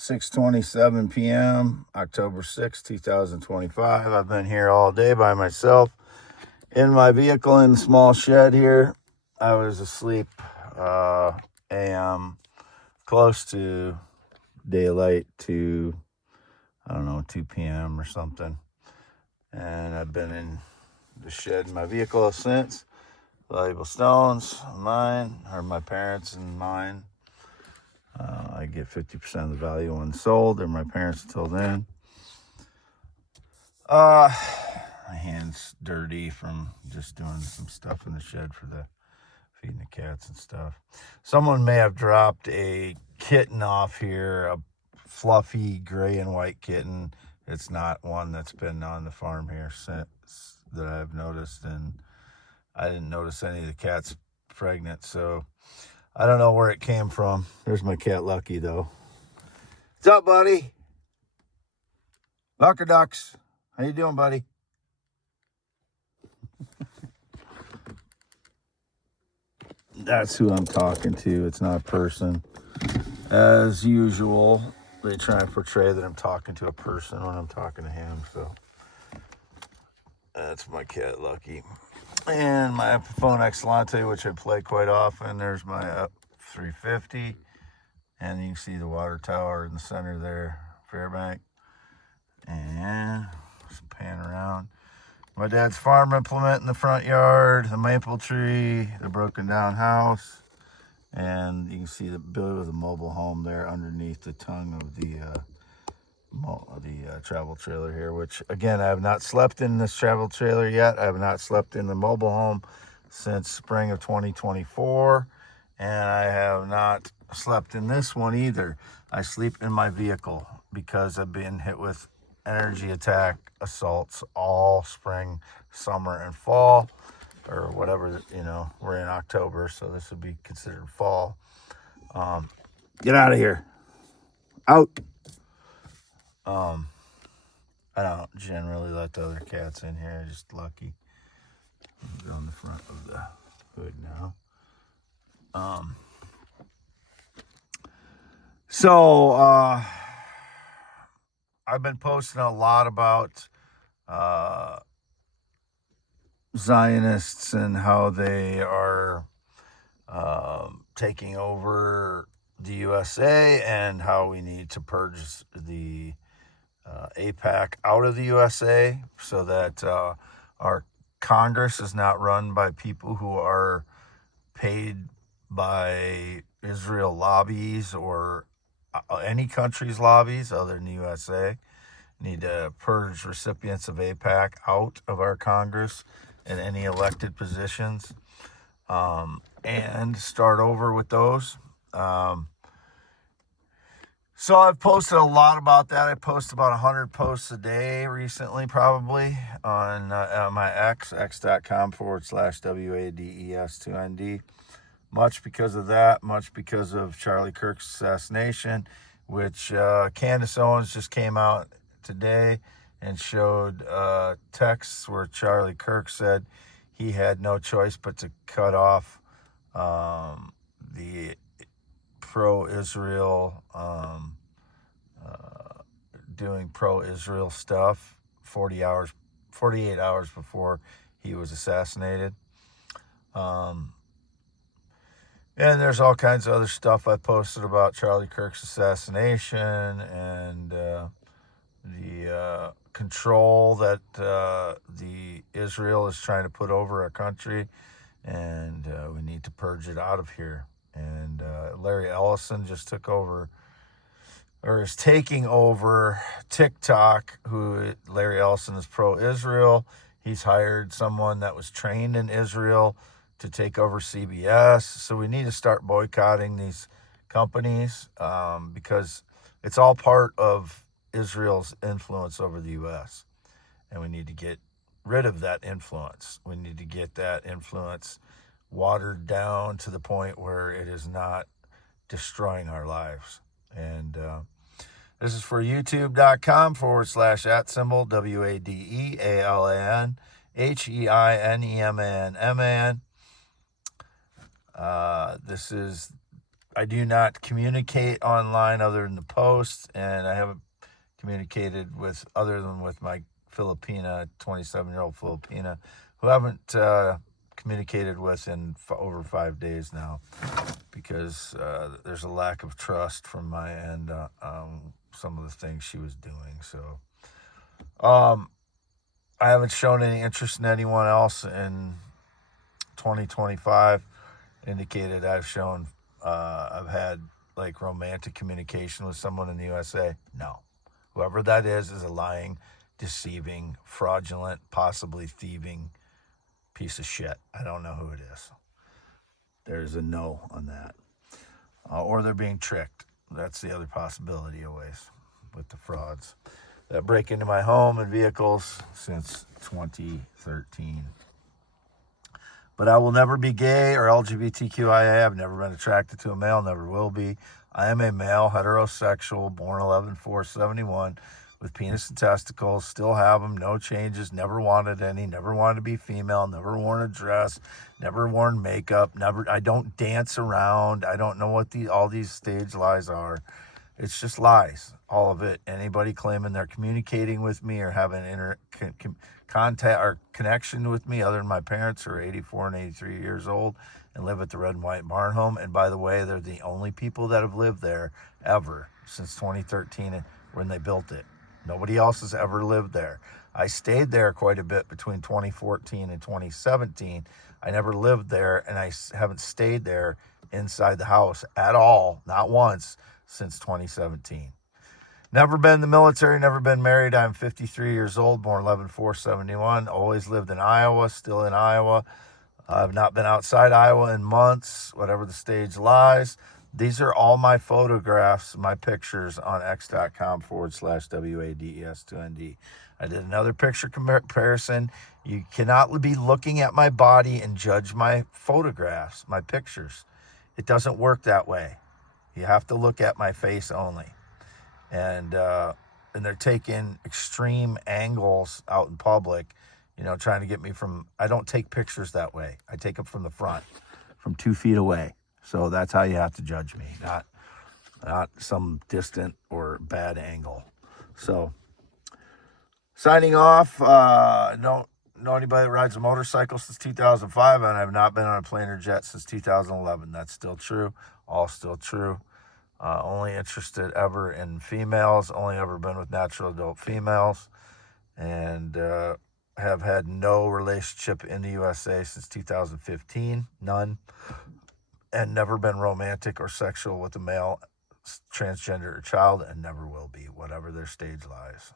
6:27 p.m., October 6, 2025. I've been here all day by myself in my vehicle in the small shed here. I was asleep AM close to daylight to, 2 p.m. or something. And I've been in the shed in my vehicle since. Valuable stones, mine, or my parents and mine. I get 50% of the value when sold. They're my parents until then. My hand's dirty from just doing some stuff in the shed for the feeding the cats and stuff. Someone may have dropped a kitten off here, a fluffy gray and white kitten. It's not one that's been on the farm here since that I've noticed, and I didn't notice any of the cats pregnant, so I don't know where it came from. There's my cat Lucky, though. What's up, buddy? Lucker Ducks. How you doing, buddy? That's who I'm talking to. It's not a person. As usual, they try and portray that I'm talking to a person when I'm talking to him, so that's my cat Lucky. And my Ford Explorer, which I play quite often. There's my 350. And you can see the water tower in the center there, Fairbank. And just pan around. My dad's farm implement in the front yard, the maple tree, the broken down house. And you can see the building with a mobile home there underneath the tongue of the travel trailer here, which again, I have not slept in this travel trailer yet. I have not slept in the mobile home since spring of 2024, and I have not slept in this one either. I sleep in my vehicle because I've been hit with energy attack assaults all spring, summer, and fall, or whatever. We're in October, so this would be considered fall. Get out of here. Out. I don't generally let the other cats in here. Just Lucky. Go on the front of the hood now. So I've been posting a lot about Zionists and how they are taking over the USA and how we need to purge the APAC out of the USA so that our Congress is not run by people who are paid by Israel lobbies or any country's lobbies other than the USA. Need to purge recipients of APAC out of our Congress and any elected positions, and start over with those. So I've posted a lot about that. I post about 100 posts a day recently, probably, on my x.com/WADES2ND. Much because of that, much because of Charlie Kirk's assassination, which Candace Owens just came out today and showed texts where Charlie Kirk said he had no choice but to cut off the pro-Israel, doing pro-Israel stuff 48 hours before he was assassinated. And there's all kinds of other stuff I posted about Charlie Kirk's assassination and the control that the Israel is trying to put over our country, and we need to purge it out of here. And Larry Ellison just took over, or is taking over, TikTok. Larry Ellison is pro-Israel. He's hired someone that was trained in Israel to take over CBS. So we need to start boycotting these companies because it's all part of Israel's influence over the U.S. And we need to get rid of that influence. We need to get that influence watered down to the point where it is not destroying our lives. And this is for youtube.com/@WADEALANHEINEMAN. This is I do not communicate online other than the post, and I haven't communicated with other than with my Filipina, 27-year-old Filipina, who I haven't communicated with in over 5 days now, because there's a lack of trust from my end some of the things she was doing. So I haven't shown any interest in anyone else in 2025. Indicated I've had like romantic communication with someone in the USA. No. Whoever that is a lying, deceiving, fraudulent, possibly thieving piece of shit. I don't know who it is. There's a no on that. Or they're being tricked. That's the other possibility always with the frauds that break into my home and vehicles since 2013. But I will never be gay or LGBTQIA. I've never been attracted to a male, never will be. I am a male, heterosexual, born 11/4/71, with penis and testicles, still have them, no changes, never wanted any, never wanted to be female, never worn a dress, never worn makeup, I don't dance around. I don't know what all these stage lies are. It's just lies, all of it. Anybody claiming they're communicating with me or having contact or connection with me, other than my parents, who are 84 and 83 years old and live at the Red and White Barn Home. And by the way, they're the only people that have lived there ever since 2013 when they built it. Nobody else has ever lived there. I stayed there quite a bit between 2014 and 2017. I never lived there, and I haven't stayed there inside the house at all, not once, since 2017. Never been in the military, never been married. I'm 53 years old, born 11/4/71. Always lived in Iowa, still in Iowa. I've not been outside Iowa in months, whatever the stage lies. These are all my photographs, my pictures on x.com/WADES2ND. I did another picture comparison. You cannot be looking at my body and judge my photographs, my pictures. It doesn't work that way. You have to look at my face only. And they're taking extreme angles out in public, trying to get me from, I don't take pictures that way. I take them from the front, from 2 feet away. So that's how you have to judge me, not some distant or bad angle. So signing off, don't know anybody that rides a motorcycle since 2005, and I've not been on a plane or jet since 2011. That's still true, all still true. Only interested ever in females, only ever been with natural adult females, and have had no relationship in the USA since 2015, none, and never been romantic or sexual with a male, transgender, or child, and never will be, whatever their stage lies.